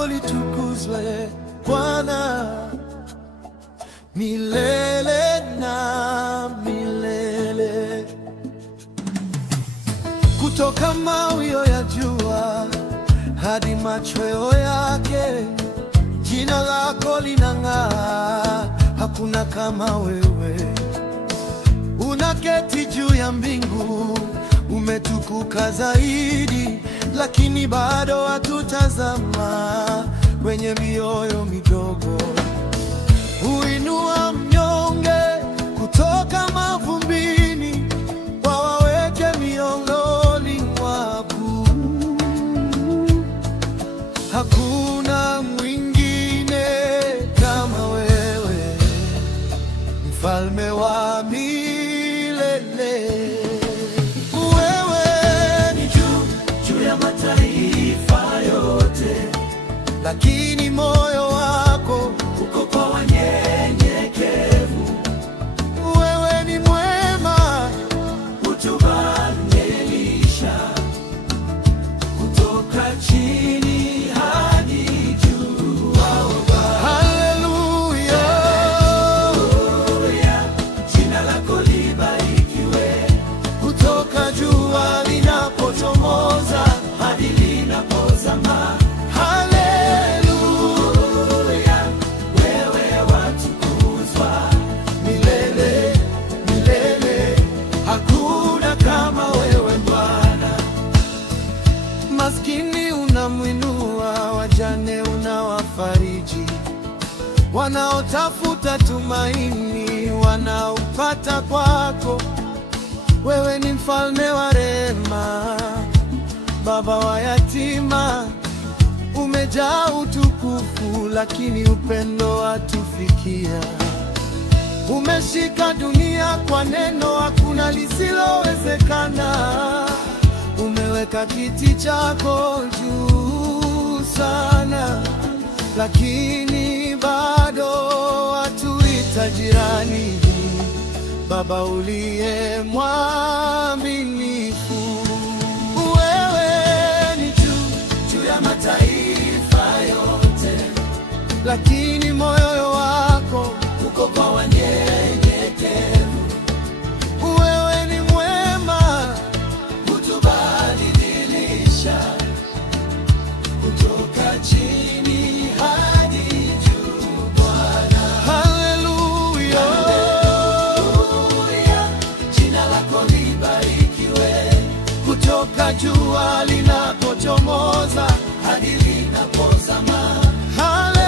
lako litukuzwe Bwana, milele na milele. Kutoka mawio ya jua hadi machweo yake, jina lako linang'aa, hakuna kama wewe. Unaketi juu ya mbingu, umetukuka zaidi, lakini bado hatutazama kwenye mioyo midogo. Huinua mnyonge kutoka mavumbini, wawaweke miongoni mwako. Hakuna mwingine kama wewe, mfalme wa milele. Wewe ni juu ya mataifa yote, lakini moyo wako uko kwa wanyenyekevu. Wewe ni mwema, hutubadilisha kutoka chini hadi juu. Haleluya, jina lako libarikiwe. Kutoka jua linapochomoza hadi linapozama, haleluya, wewe watukuzwa milele milele. Hakuna kama wewe Bwana. Maskini unamwinua, wajane unawafariji, wanaotafuta tumaini wanaupata kwako. Wewe ni mfalme wa rehema, baba wa yatima, umejaa utukufu, lakini upendo watufikia. Umeshika dunia kwa neno, hakuna lisilowezekana. Umeweka kiti chako juu sana, lakini bado watuita jirani. Baba uliye mwaminifu, wewe ni juu ya mataifa yote, lakini moyo wako uko kwa wanyenyekevu. Wewe ni mwema, hutubadilisha kutoka chini hadi juu. Bwana, haleluya, jina lako libarikiwe. Kutoka jua linapochomoza hadi linapozama, haleluya.